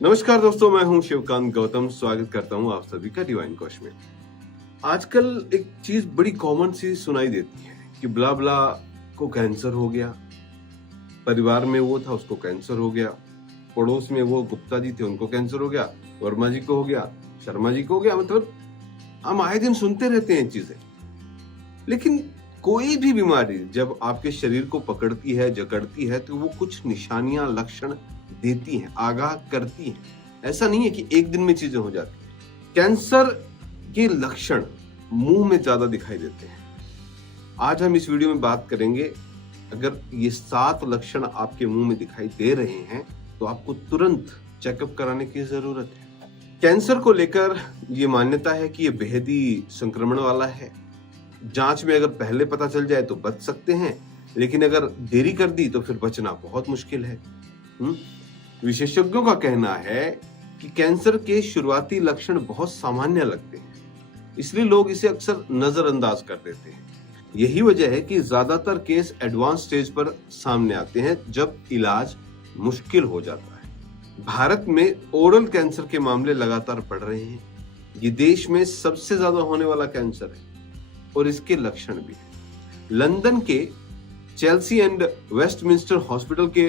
नमस्कार दोस्तों, मैं हूं शिवकांत गौतम। स्वागत करता हूं आप सभी का डिवाइन कोश में। आजकल एक चीज बड़ी कॉमन सी सुनाई देती है कि ब्ला ब्ला को कैंसर हो गया, परिवार में वो था उसको कैंसर हो गया, पड़ोस में वो गुप्ता जी थे उनको कैंसर हो गया, वर्मा जी को हो गया, शर्मा जी को हो गया। मतलब हम आए दिन सुनते रहते हैं चीजें। लेकिन कोई भी बीमारी जब आपके शरीर को पकड़ती है, जकड़ती है, तो वो कुछ निशानियां, लक्षण देती हैं, आगाह करती हैं। ऐसा नहीं है कि एक दिन में चीजें हो जाती हैं। कैंसर के लक्षण मुंह में ज्यादा दिखाई देते हैं। आज हम इस वीडियो में बात करेंगे, अगर ये 7 लक्षण आपके मुंह में दिखाई दे रहे हैं तो आपको तुरंत चेकअप कराने की जरूरत है। कैंसर को लेकर ये मान्यता है कि ये बेहद ही संक्रमण वाला है। जांच में अगर पहले पता चल जाए तो बच सकते हैं, लेकिन अगर देरी कर दी तो फिर बचना बहुत मुश्किल है। विशेषज्ञों का कहना है कि कैंसर के शुरुआती लक्षण बहुत सामान्य लगते हैं, इसलिए लोग इसे अक्सर नजरअंदाज कर देते हैं। यही वजह है कि ज्यादातर केस एडवांस स्टेज पर सामने आते हैं जब इलाज मुश्किल हो जाता है। भारत में ओरल कैंसर के मामले लगातार बढ़ रहे हैं। ये देश में सबसे ज्यादा होने वाला कैंसर है और इसके लक्षण भी हैं। लंदन के चेल्सी एंड वेस्टमिंस्टर हॉस्पिटल के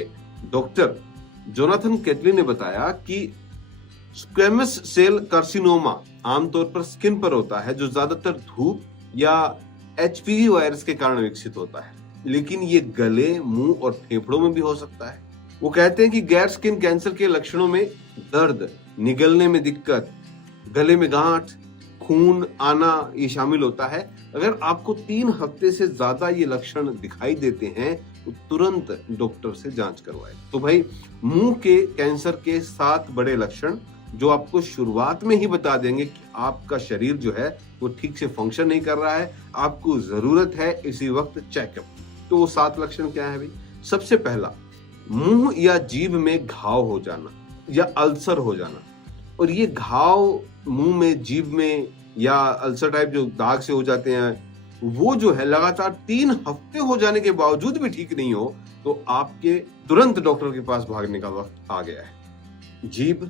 डॉक्टर जोनाथन केटली ने बताया कि स्क्वेमस सेल कार्सिनोमा आमतौर पर स्किन पर होता है, जो ज्यादातर धूप या एचपीवी वायरस के कारण विकसित होता है, लेकिन ये गले, मुंह और फेफड़ों में भी हो सकता है। वो कहते हैं कि गैर स्किन कैंसर के लक्षणों में दर्द, निगलने में दिक्कत, गले में गांठ, खून आना ये शामिल होता है। अगर आपको 3 हफ्ते से ज्यादा ये लक्षण दिखाई देते हैं तो तुरंत डॉक्टर से जांच करवाएं। तो भाई, मुंह के कैंसर के 7 बड़े लक्षण जो आपको शुरुआत में ही बता देंगे कि आपका शरीर जो है वो ठीक से फंक्शन नहीं कर रहा है, आपको जरूरत है इसी वक्त चेकअप। तो वो 7 लक्षण क्या है भाई? सबसे पहला, मुंह या जीभ में घाव हो जाना या अल्सर हो जाना। और ये घाव मुंह में, जीभ में या अल्सर टाइप जो दाग से हो जाते हैं, वो जो है लगातार 3 हफ्ते हो जाने के बावजूद भी ठीक नहीं हो तो आपके तुरंत डॉक्टर के पास भागने का वक्त आ गया है। जीभ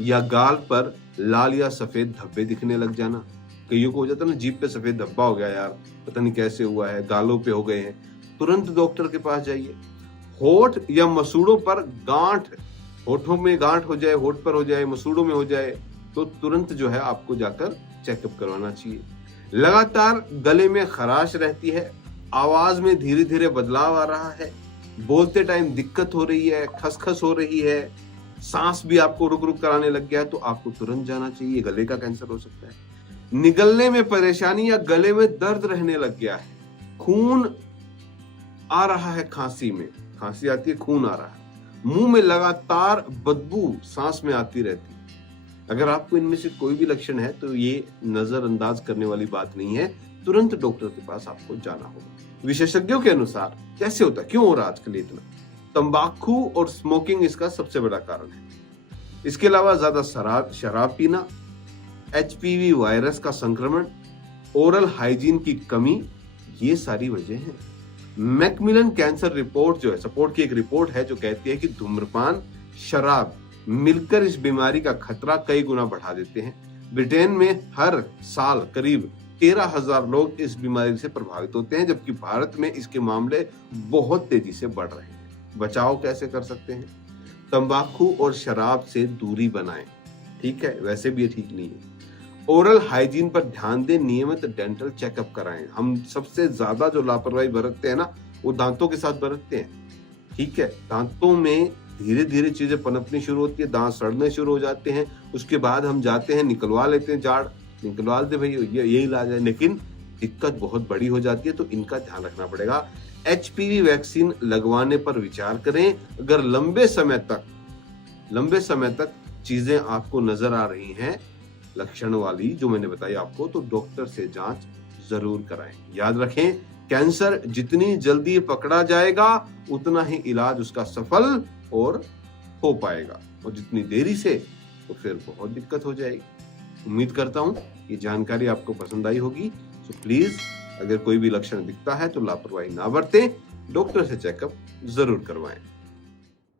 या गाल पर लाल या सफेद धब्बे दिखने लग जाना। कईयों को हो जाता है ना, जीभ पे सफेद धब्बा हो गया, यार पता नहीं कैसे हुआ है, गालों पे हो गए हैं, तुरंत डॉक्टर के पास जाइए। होठ या मसूड़ों पर गांठ, होठों में गांठ हो जाए, होठ पर हो जाए, मसूड़ों में हो जाए, तो तुरंत जो है आपको जाकर चेकअप करवाना चाहिए। लगातार गले में खराश रहती है, आवाज में धीरे धीरे बदलाव आ रहा है, बोलते टाइम दिक्कत हो रही है, खसखस हो रही है, सांस भी आपको रुक रुक कराने लग गया है, तो आपको तुरंत जाना चाहिए। गले का कैंसर हो सकता है। निगलने में परेशानी या गले में दर्द रहने लग गया है, खून आ रहा है, खांसी में खांसी आती है, खून आ रहा है, मुंह में लगातार बदबू सांस में आती रहती है। अगर आपको इनमें से कोई भी लक्षण है तो ये नजरअंदाज करने वाली बात नहीं है, तुरंत डॉक्टर के पास आपको जाना होगा। विशेषज्ञों के अनुसार कैसे होता है, क्यों हो रहा है आजकल इतना? तंबाकू और स्मोकिंग इसका सबसे बड़ा कारण है। इसके अलावा ज्यादा शराब पीना, एचपीवी वायरस का संक्रमण, ओरल हाइजीन की कमी, ये सारी वजह हैं। मैकमिलन कैंसर रिपोर्ट जो है, सपोर्ट की एक रिपोर्ट है जो कहती है कि धूम्रपान, शराब मिलकर इस बीमारी का खतरा कई गुना बढ़ा देते हैं। ब्रिटेन में हर साल करीब 13,000 लोग इस बीमारी से प्रभावित होते हैं, जबकि भारत में इसके मामले बहुत तेजी से बढ़ रहे हैं। बचाव कैसे कर सकते हैं? तंबाकू और शराब से दूरी बनाएं, ठीक है, वैसे भी ये ठीक नहीं है। ओरल हाइजीन पर ध्यान दें, नियमित डेंटल चेकअप कराएं। हम सबसे ज्यादा जो लापरवाही बरतते हैं ना, वो दांतों के साथ बरतते हैं, ठीक है। दांतों में धीरे धीरे चीजें पनपनी शुरू होती है, दांत सड़ने शुरू हो जाते हैं, उसके बाद हम जाते हैं निकलवा लेते हैं, जाड़ निकलवा लेते भाई, यही इलाज है, लेकिन दिक्कत बहुत बड़ी हो जाती है, तो इनका ध्यान रखना पड़ेगा। एचपीवी वैक्सीन लगवाने पर विचार करें। अगर लंबे समय तक चीजें आपको नजर आ रही हैं लक्षण वाली जो मैंने बताई आपको, तो डॉक्टर से जांच जरूर कराएं। याद रखें, कैंसर जितनी जल्दी पकड़ा जाएगा उतना ही इलाज उसका सफल और हो पाएगा, और जितनी देरी से तो फिर बहुत दिक्कत हो जाएगी। उम्मीद करता हूं ये जानकारी आपको पसंद आई होगी। तो प्लीज, अगर कोई भी लक्षण दिखता है तो लापरवाही ना बरतें, डॉक्टर से चेकअप जरूर करवाएं।